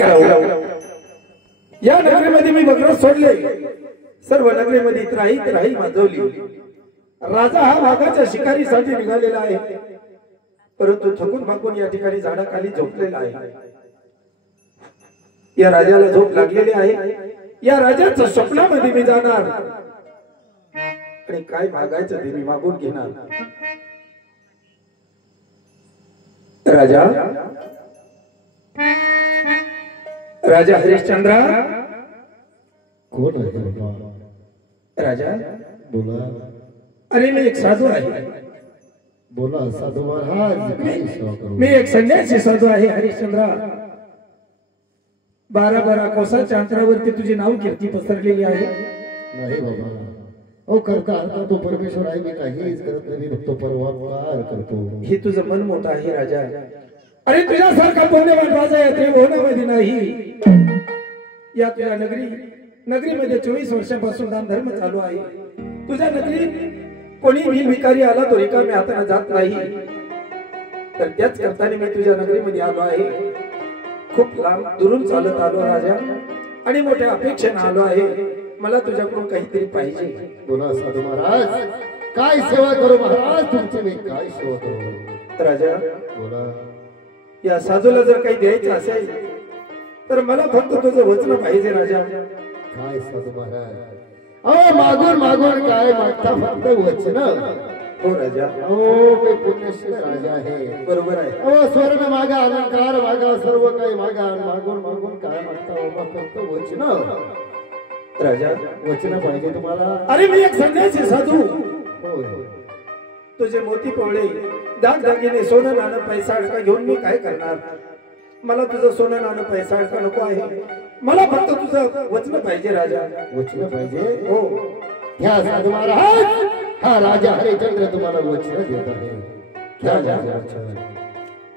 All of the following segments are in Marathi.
करावं? या नगरीमध्ये मी बकरा सोडले, सर्व नगरीमध्ये त्राही माजवली. राजा हा वाघाच्या शिकारीसाठी निघालेला आहे, परंतु थकून भागून या ठिकाणी झाडाखाली झोपलेला आहे. या राजाला झोप लागलेली आहे. या राजाच्या स्वप्नामध्ये मी जाणार आणि काय मागायचं ते मी मागून घेणार. राजा राजा हरिश्चंद्र. कोण आहे? राजा बोला. अरे मी एक साधू आहे. बोला साधू महाराज. मी एक संन्यासी साधू आहे हरिश्चंद्र. 12 कोसाच्या अंतरावरती तुझे नाव कीर्ती पसरलेली आहे. नाही बाबा, ओ करता तो परमेश्वर आहे. मी काहीच करत नाही, फक्त परोपकार करतो. हे तुझं मन मोठं आहे राजा. अरे तुझ्यासारखा पुण्यवान राजा या त्रिभुवनामध्ये नाही. या तुझ्या नगरीमध्ये 24 वर्षापासून दान धर्म चालू आहे. तुझ्या नगरीत कोणी भिकारी आला तो रिकाम्या हाताने जात नाही. तर त्याच करताना मी तुझ्या नगरीमध्ये आलो आहे. खूप लांब दुरून चालत आलो राजा, आणि मोठ्या अपेक्षेने आलो आहे. मला तुझ्याकडून काहीतरी पाहिजे. बोला साधू महाराज, काय सेवा करू महाराज तुमची? मी काय सेवा करू? राजा बोला. या साधूला जर काही द्यायचं असेल तर मला फक्त तुझं वचन पाहिजे राजा. काय साधू महाराज? अहो मागून काय मागता? फक्त वचन. हो राजा. हो, मी पुण्यशील राजा आहे. बरोबर आहे. अहो स्वर्ण मागा, अलंकार मागा, सर्व काही मागा. मागून काय मागता बाबा? फक्त वचन. राजा वचन पाहिजे तुम्हाला. अरे मी एक संन्यासी साधू. होय. तुझे मोती पोवळे, दागदागिने, सोनं नाणं, पैसा अडका घेऊन मी काय करणार? मला तुझं सोनं नाणं, पैसा अडका नको आहे. मला फक्त तुझं वचन पाहिजे राजा. वचन पाहिजे? हो. ह्या साधू महाराज, हा राजा हरिश्चंद्र तुम्हाला वचन देत आहे. राजा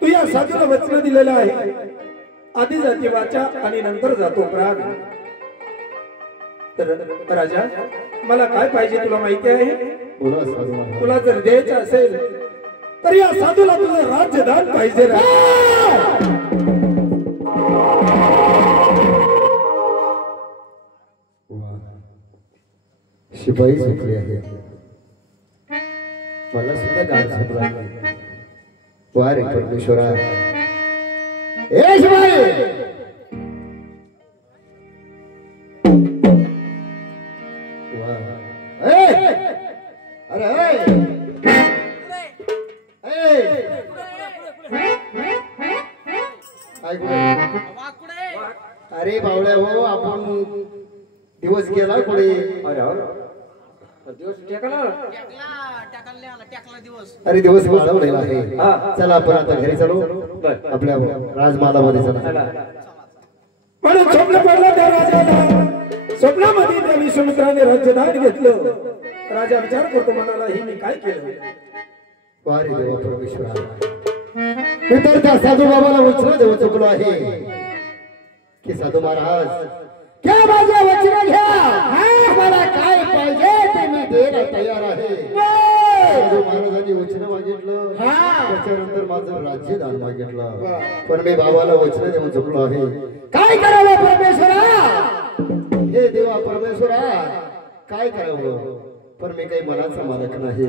तू या साधूला वचन दिलेलं आहे. आधी जाती वाचा आणि नंतर जातो प्राण. तर राजा मला काय पाहिजे तुला माहिती आहे? बोला साधू महाराज. तुला जर द्यायचं असेल तर या साधूला तुझं राज्यदान पाहिजे. शिपाई झोपली आहे. मला सुद्धा गाड झोपला. वा रे परमेश्वरा. ए शिपाई, अरे बावड्या हो, आपण दिवस गेला कुठे? अरे दिवस वाढवलेला आहे. चला आपण आता घरी चालू. आपल्या राजमालामध्ये चला. म्हणून स्वप्न पडलं त्या राजाला. स्वप्नामध्ये त्या विश्वामित्राने राज्यदान घेतलं. राजा विचार करतो म्हणाला, ही मी काय केलं? वारे देवा परमेश्वरा, मी तर त्या साधू बाबाला वचन देऊ चुकलो आहे की साधू महाराज क्या माझे वचन घ्या. मला काय पाहिजे ते मी द्यायला तयार आहे. साधू महाराजांनी वचन मागितलं, त्याच्यानंतर माझं राज्यदान मागितलं. पण मी बाबाला वचन देऊ चुकलो आहे. काय करावं परमेश्वरा? हे देवा परमेश्वरा, काय करावं? पण मी काही मनाचा मालक नाही.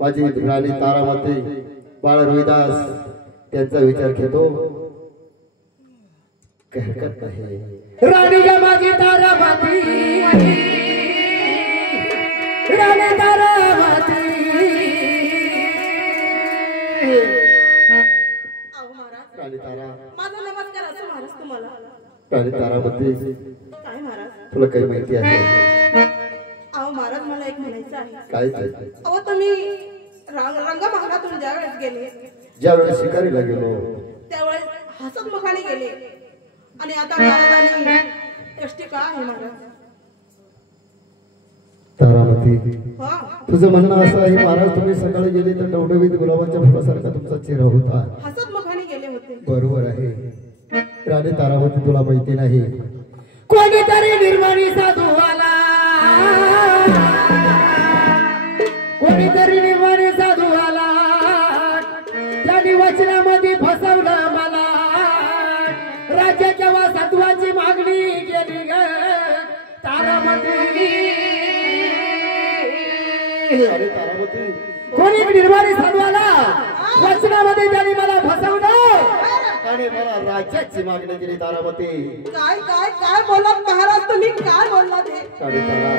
माझी राणी तारामती, बाळ रोहिदास त्यांचा विचार घेतो. काही हरकत नाही. राणी ग माझी तारामती, राणी तारामती. राणी तारा, माझा नमस्कार असो महाराज तुम्हाला. राणी तारामती, काय महाराज? तुला काही माहिती आहे? अहो महाराज, मला एक म्हणायचं आहे. काय? अहो तुम्ही रंगमहालातून ज्यावेळेस गेले, ज्यावेळेस शिकारीला गेलो त्यावेळेस हसतमुखाने गेले, आणि आता महाराजांनी एसटी का आहे महाराज? तारामती, हा, तुझं म्हणणं असं आहे महाराज, तुम्ही सकाळी गेले तर टवटवीत गुलाबाच्या फुलासारखा तुमचा चेहरा होता. हसतमुखाने गेले होते. बरोबर आहे. राणी तारामती, तुला माहिती नाही, कोणीतरी निर्माणी साधू आला, कोणीतरी निर्माणी साधू आला, त्याने वचनामध्ये फसवलं मला. तारामती अरे तारामती कोणी निर्माणी साधवाला वचनामध्ये त्यांनी मला फसवलं आणि मला राज्याची मागणी केली तारामती काय काय काय बोललात महाराज तुम्ही काय बोललात हे आणि त्याला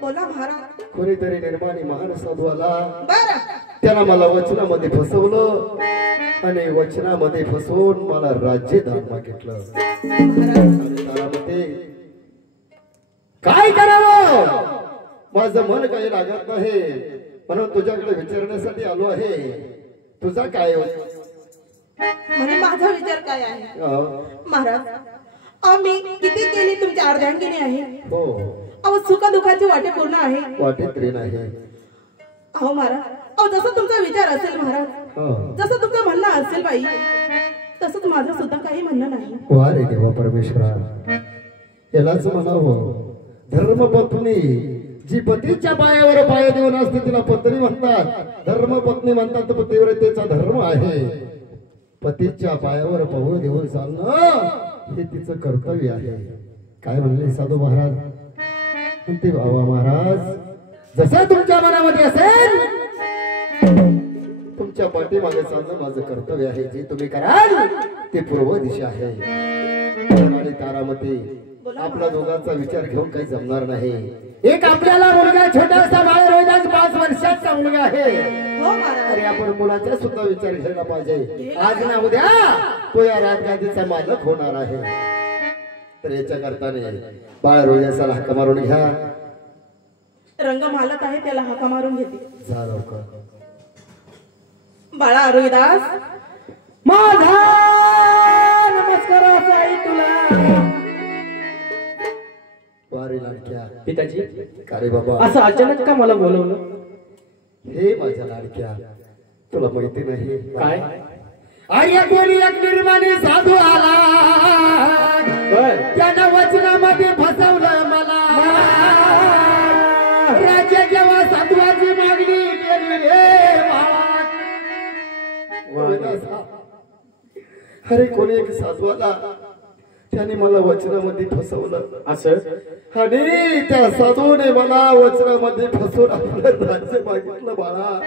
बोला महाराज कोणीतरी निर्माणी महान साधवाला बर त्याला मला वचनामध्ये फसवलं आणि वचनामध्ये फसवून मला राज्य दान मागितलं महाराज आणि तारामती काय करावं माझं मन काही लागत नाही म्हणून तुझ्याकडे विचारण्यासाठी आलो आहे तुझा काय म्हणजे माझा विचार काय आहे महाराज अहो मी किती केली तुमच्या अर्ध्यांगिनी आहे हो अहो सुख दुःखाची वाटे पूर्ण आहे वाटेत रे नाही अहो महाराज अहो जसं तुमचा विचार असेल महाराज जसं तुमचं म्हणणं असेल बाई तसंच माझं सुद्धा काही म्हणणं नाही वा रे देवा परमेश्वरा यालाच म्हणावं धर्मपत्नी जी पतीच्या पायावर पाय देऊन असते तिला पत्नी म्हणतात धर्मपत्नी म्हणतात तर पतिव्रतेचा धर्म आहे पतीच्या पायावर पाऊल देऊन चालणं हे तिचं कर्तव्य आहे काय म्हणले साधू महाराज म्हणते बाबा महाराज जसं तुमच्या मनामध्ये असेल तुमच्या पाठीमागे चालणं माझं कर्तव्य आहे जे तुम्ही कराल ते पूर्व दिशा आहे आणि तारामती आपला दोघांचा विचार घेऊन काही जमणार नाही एक आपल्याला मुलगा छोटासा बाळ रोहिदास 5 वर्षाचा मुलगा आहे हो महाराज अरे आपण मुलाचा सुद्धा विचार घ्यायला पाहिजे आज ना उद्या तो या राजगादीचा मालक होणार आहे तर याच्या करताने बाळ रोहिदासाला हाक मारून घ्या रंग मालक आहे त्याला हाका मारून घेते जा लवकर बाळा रोहिदास माझा नमस्काराचा आहे तुला वारे लाडक्या पिताजी का रे बाबा असं अचानक का मला बोलवलं हे माझ्या लाडक्या तुला माहिती नाही काय अरे कोणी एक निर्माणी साधू आला त्यानं वचनामध्ये फसवलं मला राज्य जेव्हा साधूची मागणी केली रे बाबा अरे कोणी एक साधू आला त्याने मला वचनामध्ये फसवलं असं आणि त्या साधूने मला वचनामध्ये फसवून आपलं राज्य मागितलं बाळा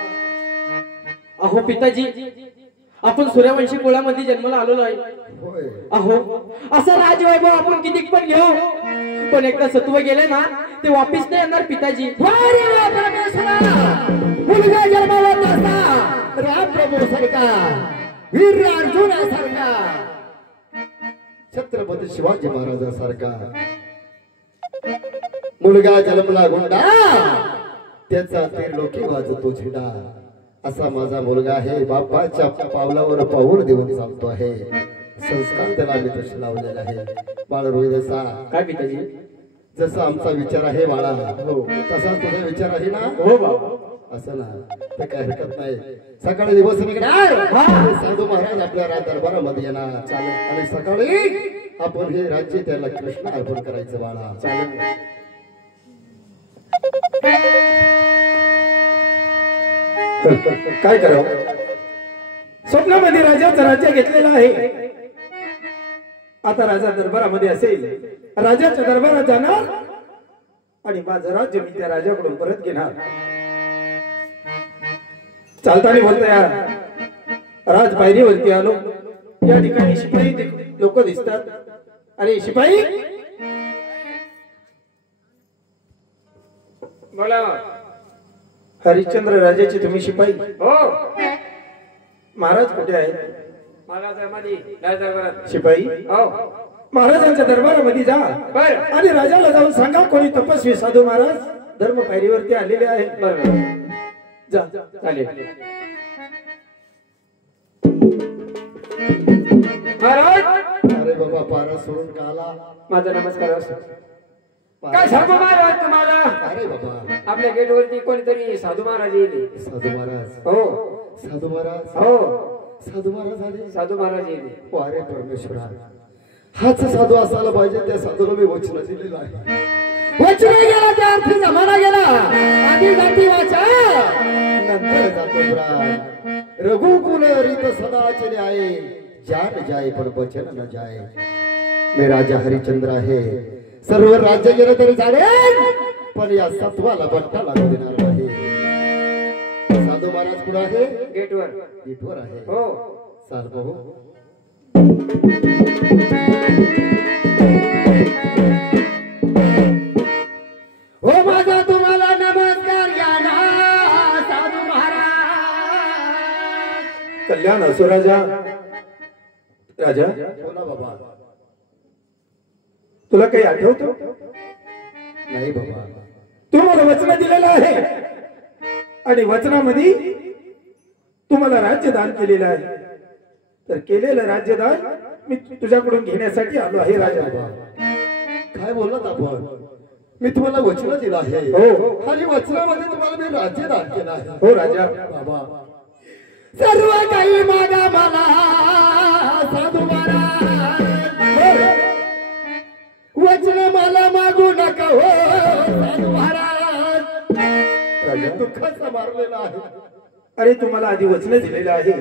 अहो पिताजी आपण सूर्यवंशी कुळामध्ये जन्माला आलेलो आहे होय अहो असं राजवैभव आपण किती पण घेऊ पण एकदा सत्व गेले ना ते वापिस नाही येणार पिताजी मुलगा जन्माला नसता राम प्रभू सारखा वीर अर्जुनासारखा छत्रपती शिवाजी महाराजांसारखा मुलगा जन्मला गुंडा त्याचा त्रिलोकी वाजतो झेंडा असा माझा मुलगा आहे बापाच्या पावलावर पाऊल देऊन चालतो आहे संस्कार त्याला मी तसे लावलेला आहे बाळ रोहिदासा काय पिताजी जसा आमचा विचार आहे बाळा हो तसा तुझा विचार आहे ना हो बाबा असं ना ते काय हरकत नाही सकाळी दिवस निघणार साधू महाराज आपल्या दरबारामध्ये येणार चालेल आणि सकाळी आपण हे राज्य त्याला कृष्ण अर्पण करायचं बाळा चालेल काय करावं स्वप्नामध्ये राजाचं राज्य घेतलेलं आहे आता राजा दरबारामध्ये असेल राजाच्या दरबारात जाणार आणि माझं राज्य मी त्या राजाकडून परत घेणार चालताना बोलतो यार राज पायरीवरती आलो या ठिकाणी शिपाई लोक दिसतात अरे शिपाई बोला हरिश्चंद्र राजाचे तुम्ही शिपाई हो महाराज कुठे आहेत महाराजांमध्ये दरबारात शिपाई हो महाराजांच्या दरबारामध्ये जा बर आणि राजाला जाऊन सांगा कोणी तपस्वी साधू महाराज धर्म पायरीवरती आलेले आहेत बरोबर जा चालेल महाराज अरे बाबा पारा सोडून का आला माझा नमस्कार असतो पारा- काय सांगू महाराज तुम्हाला अरे बाबा आपल्या गेट वरती कोणीतरी साधू महाराज येते साधू महाराज हो साधू महाराज हो साधू महाराज आले साधू महाराज येते अरे परमेश्वरा हाच साधू असायला पाहिजे त्या साधूला मी वचन दिलेलं आहे वचन गेला त्या अर्थी जमाना गेला आधी जाती वाचा नंतर जातो प्राण रघुकुल रीत सदा चले आहे जान जाय पण वचन न जाय मी राजा हरिश्चंद्र आहे. सर्व राज्य गेलं तरी चालेल, पण या सत्वाला बट्टा लागू देणार नाही. साधू महाराज कुठं आहे? गेटवर. गेटवर आहे. हो. चाल बघू. हो माझा तुम्हाला नमस्कार या ना साधू महाराज. कल्याण असो राजा. राजा बोला बाबा. तुला काही आठवतो? नाही बाबा. तुम्हाला वचन दिलेलं आहे आणि वचनामध्ये तुम्हाला राज्यदान केलेलं आहे. तर केलेलं राज्यदान मी तुझ्याकडून घेण्यासाठी आलो आहे राजा. काय बोलत आपण? मी तुम्हाला वचन दिलं आहे. हो. आणि वचनामध्ये तुम्हाला मी राज्यदान केलं आहे. हो राजा. बाबा सर्व काही मागा मला साधू महाराज. वचन मला मागू नका हो साधू महाराज. राजा दुःखाचा मारलेला आहे. अरे तुम्हाला आधी वचन दिलेलं आहे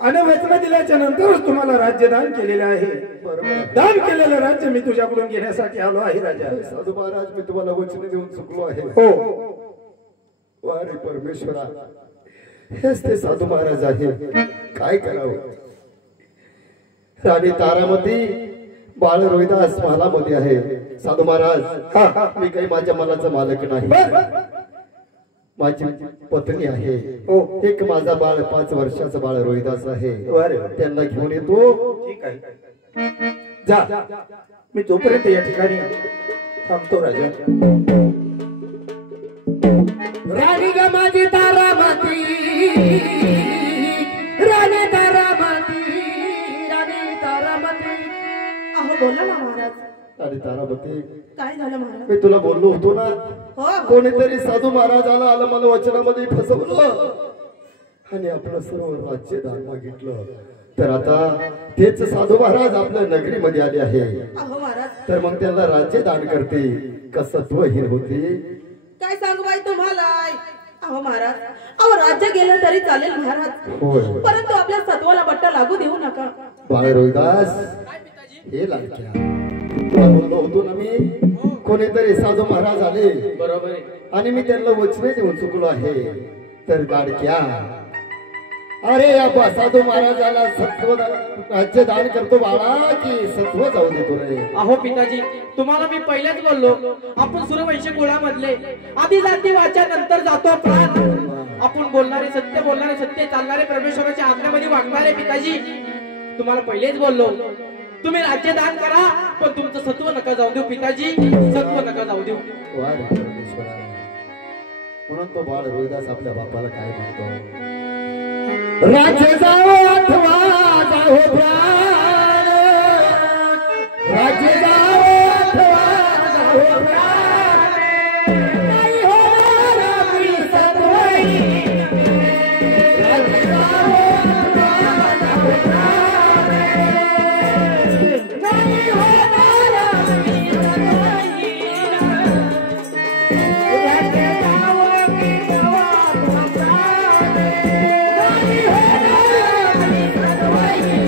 आणि वचन दिल्याच्या नंतरच तुम्हाला राज्यदान केलेलं आहे. बरोबर. दान केलेलं राज्य मी तुझ्याकडून घेण्यासाठी आलो आहे राजा. साधू महाराज मी तुम्हाला वचन देऊन चुकलो आहे. हो. वारे परमेश्वरा, हेच ते साधू महाराज आहे. काय करावं? राणी तारामती बाळ रोहिदास महालामध्ये आहे. साधू महाराज मी काही माझ्या मनाचा मालक नाही. माझी पत्नी आहे. हो. एक माझा बाळ 5 वर्षाचा बाळ रोहिदास आहे. अरे वा. त्यांना घेऊन येतो. ठीक आहे. जा. मी तोपर्यंत या ठिकाणी थांबतो राजा. राणी ग माझी तारामती, राणी तारामती, राणी तारामती. अहो बोला ना महाराज. राणी तारामती, काय झालं महाराज? मी तुला बोललो होतो ना, हो. कोणीतरी साधू महाराजाला आलं मला वचनामध्ये फसवलं आणि आपलं सर्व राज्यदान मागितलं. तर आता तेच साधू महाराज आपल्या नगरीमध्ये आले आहे. अहो महाराज तर मग त्यांना राज्यदान करते कसत्वहीन होती. काय सांगू बाई तुम्हाला? अहो महाराज, अहो राज्य गेलं तरी चालेल महाराज, होय परंतु आपल्या सत्वाला बट्टा लागू देऊ नका. बाळ रोहिदास, हे लाडक्या तुला बोललो होतो ना मी, कोणीतरी साधू महाराज आले बरोबर आहे. आणि मी त्यांना वचने देऊन चुकलो आहे. तर लाडक्या, अरे या साधू महाराजाला सत्व राज्य दान करतो बाळा की सत्व जाऊ देतो रे? अहो पिताजी, तुम्हाला मी पहिलेच बोललो, आपण सूर्यवंशी कुळामधले, आधी जाती वाचा नंतर जातो प्राण. आपण बोलणारे सत्य, बोलणारे सत्य, चालणारे परमेश्वराच्या आज्ञेमध्ये वागणारे पिताजी. तुम्हाला पहिलेच बोललो, तुम्ही राज्यदान करा, पण तुमचं सत्व नका जाऊ देऊ पिताजी, सत्व नका जाऊ देऊ. वा रे परमेश्वरा. म्हणून तो बाळ रोहिदास आपल्या बापाला काय म्हणतो? राज्य जाओ अथवा जाओ प्राण, राज्य जाओ अथवा जाओ प्राण, नाही होणार आपली सत्वहीन. राज्य जाओ अथवा जाओ प्राण, नाही होणार आपली सत्वहीन. राज्य जाओ अथवा जाओ प्राण, नाही होणार आपली सत्वहीन.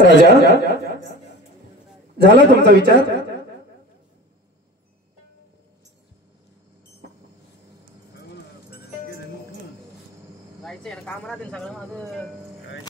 राजा झाला तुमचा विचार? जायचंय ना, काम राहते सगळं माझं.